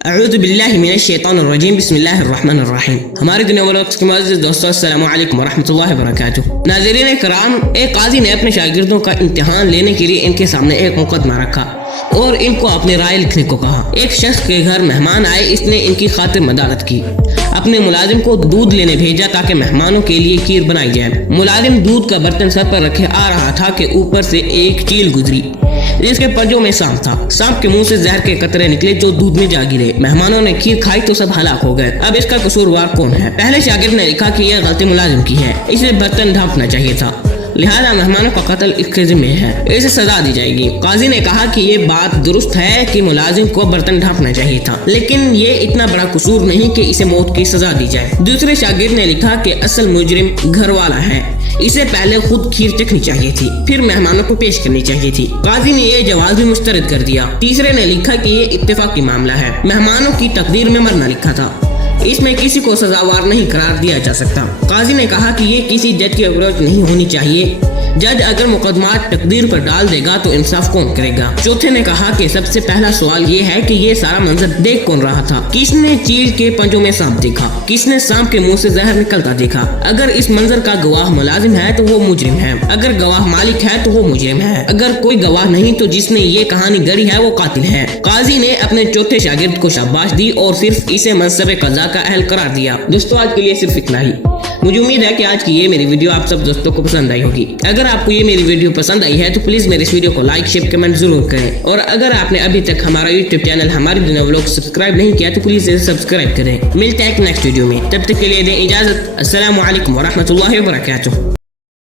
اعوذ باللہ من الشیطان الرجیم بسم اللہ الرحمن الرحیم۔ ہمارے دنیا والوقت کے معزز دوستو السلام علیکم ورحمۃ اللہ وبرکاتہ۔ ناظرین کرام، ایک قاضی نے اپنے شاگردوں کا امتحان لینے کے لیے ان کے سامنے ایک مقدمہ رکھا اور ان کو اپنی رائے لکھنے کو کہا۔ ایک شخص کے گھر مہمان آئے، اس نے ان کی خاطر مدارت کی، اپنے ملازم کو دودھ لینے بھیجا تاکہ مہمانوں کے لیے کھیر بنائی جائے۔ ملازم دودھ کا برتن سر پر رکھے آ رہا تھا کہ اوپر سے ایک چیل گزری جس کے پنجوں میں سانپ تھا۔ سانپ کے منہ سے زہر کے قطرے نکلے جو دودھ میں جا گرے۔ مہمانوں نے کھیر کھائی تو سب ہلاک ہو گئے۔ اب اس کا قصوروار کون ہے؟ پہلے شاگرد نے لکھا کہ یہ غلطی ملازم کی ہے، اسے برتن ڈھانپنا چاہیے تھا، لہذا مہمانوں کا قتل اس کے ذمہ ہے، اسے سزا دی جائے گی۔ قاضی نے کہا کہ یہ بات درست ہے کہ ملازم کو برتن ڈھانپنا چاہیے تھا، لیکن یہ اتنا بڑا قصور نہیں کہ اسے موت کی سزا دی جائے۔ دوسرے شاگرد نے لکھا کہ اصل مجرم گھر والا ہے، اسے پہلے خود کھیر چکھنی چاہیے تھی، پھر مہمانوں کو پیش کرنی چاہیے تھی۔ قاضی نے یہ جواز بھی مسترد کر دیا۔ تیسرے نے لکھا کہ یہ اتفاقی معاملہ ہے، مہمانوں کی تقدیر میں مرنا لکھا تھا، اس میں کسی کو سزاوار نہیں قرار دیا جا سکتا۔ قاضی نے کہا کہ یہ کسی جج کی اپروچ نہیں ہونی چاہیے، جج اگر مقدمات تقدیر پر ڈال دے گا تو انصاف کون کرے گا؟ چوتھے نے کہا کہ سب سے پہلا سوال یہ ہے کہ یہ سارا منظر دیکھ کون رہا تھا؟ کس نے چیل کے پنجوں میں سانپ دیکھا؟ کس نے سانپ کے منہ سے زہر نکلتا دیکھا؟ اگر اس منظر کا گواہ ملازم ہے تو وہ مجرم ہے، اگر گواہ مالک ہے تو وہ مجرم ہے، اگر کوئی گواہ نہیں تو جس نے یہ کہانی گڑھی ہے وہ قاتل ہے۔ قاضی نے اپنے چوتھے شاگرد کو شاباش دی اور صرف اسے منصب قضا کا اہل قرار دیا۔ دوستو آج کے لیے صرف اتنا ہی۔ مجھے امید ہے کہ آج کی یہ میری ویڈیو آپ سب دوستوں کو پسند آئی ہوگی۔ اگر آپ کو یہ میری ویڈیو پسند آئی ہے تو پلیز میرے اس ویڈیو کو لائک شیئر کمنٹ ضرور کریں، اور اگر آپ نے ابھی تک ہمارا یوٹیوب چینل ہماری دنیا ولاگ سبسکرائب نہیں کیا تو پلیز اسے سبسکرائب کریں۔ ملتے ہیں ایک نیکسٹ ویڈیو میں، تب تک کے لیے دیں اجازت۔ السلام علیکم ورحمۃ اللہ وبرکاتہ۔